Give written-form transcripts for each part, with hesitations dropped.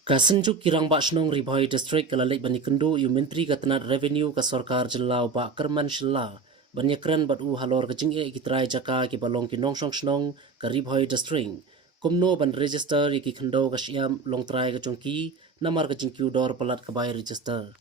Kasenjuk kirang bak senong ribhoi district kalalik bani kendu yu menteri katanat revenue ka sarkar jelau bak kerman shilla bani keren bat u halor kejing kitrai jaka ki balong ki nong shong senong ka ribhoi district kumno ban register ki kendo ka siam long trai ka jongki namar ka jingkiu dor pelat ka bai register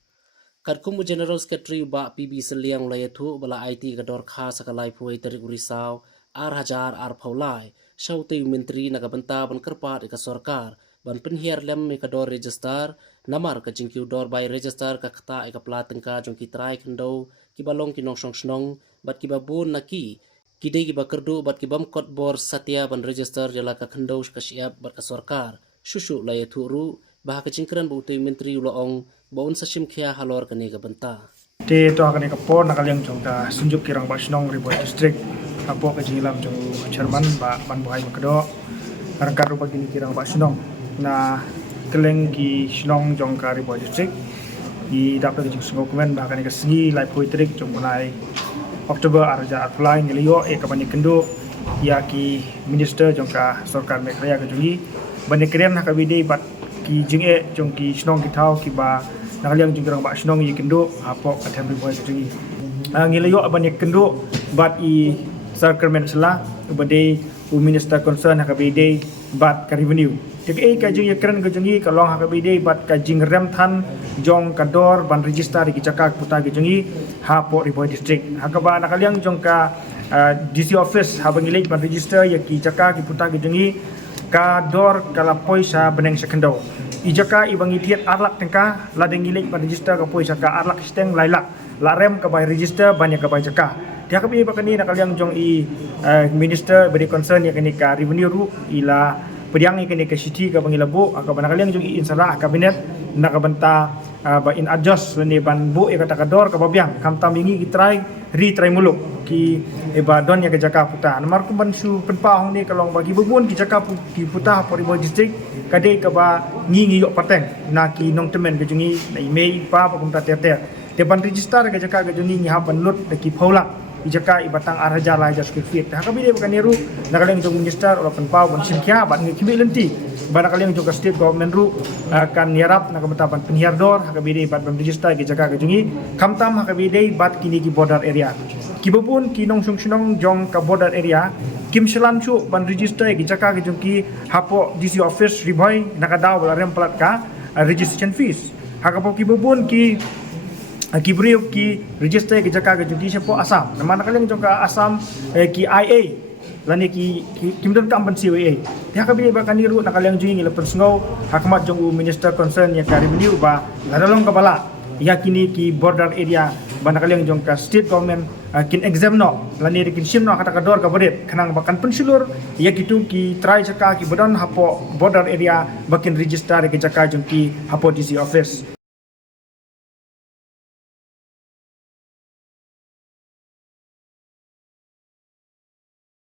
kat kumu general secretary bak PB seliang layathu bala IT ka dor kha sakalai puai tarik urisau ar hajar ar paulai shaute yu menteri na ka benta ban kerpat ka sarkar ban penhiar lem ka dor register namar ka jingkiu dor by register ka kata ka plateng ka jong ki trai kendo ki balong ki nong song snong bat ki babun naki kidai ki bakerdu bat ki bam kot bor satya ban register jala ka kendo ka siap bat ka sarkar shushu la ya thuru bah ka jingkran bu tu menteri uloong baun sasim khia halor ka ni ka benta te to akan ke por nakal yang jong ta sunjuk kirang ba snong riboi district apo ke jilam jong chairman ba ban bohai makdo rangkar rupa gini kirang ba snong na keleng ki snong jong ka riboi district di dapat ke jing komen ba kan ke sengi lai poitrik jong mulai Oktober arja apply ngelio e ka bani kendo ya ki minister jong ka sarkar mekraya ke jungi bani krem na ka bide bat ki jing e jong ki snong ki thau ki ba nakaliang jing kirang ba snong yi kendo apo ka tem riboi ke jungi ngelio bani kendo bat i sarkar men sela bade u minister concern ka bide bat ka revenue tek e ka jing kren ka jungi ka long ka bide bat ka jing rem than jong ka dor ban register ki cakak puta ki jungi ha po riboi district ha ka ba nakaliang jong ka DC office ha bangilek ban register ya ki cakak ki puta ki jungi ka dor kala poisa beneng sekendo i jaka i bangi tiat arlak tengka la dengilek ban register ka poisa ka arlak steng lailak la rem ka bai register banyak ka bai caka dia ka bi bakani nakaliang jong i minister beri concern ya kini ka revenue ru ila pediang ikini ke city ka bangilabu ka banakaliang jong i insara kabinet nakabanta ba in adjust ni ban bu e kata kador ka babiang kam tamingi kitrai try muluk ki eba don ya ke jaka puta namar ku ban su penpa hong ni kalong bagi bebun ki jaka ki puta poribo district kade ka ba ngi yok pateng na ki nong temen ke jungi na email pa pa kumta tete te ban register ke jaka ke jungi ni ha ban lut de ki phaula ijaka ibatang araja la ja square feet ha kabile bukan niru nakaleng jong minister ora penpau ban simkya ban ngi kimi lenti banakaleng jong state government ru kan niarap nakabatapan penhiar dor ha kabile bat ban register ke jaka ke jungi kamtam ha kabile bat kini ki border area kibupun kinong sungsunong jong ka border area kim selam chu ban register ke jaka ke jungki hapo DC office ribhoi nakadaw bala rem plat ka registration fees ha kapo kibupun ki Kibriu ki register ki jaka ke jungi sepo Assam nama nakaleng jong ka Assam ki IA lani ki kimdon kam ban CWA dia ka bi ba kaniru nakaleng jungi lepen sngau hakmat jong minister concern ya ka revenue ba ladalong ka bala ya kini ki border area ba nakaleng jong ka state government kin exam no lani kin sim no kata ka dor ka bodet kanang bakan pensilur ya kitu ki try jaka ki bodon hapo border area bakin register ki jaka jong ki hapo DC office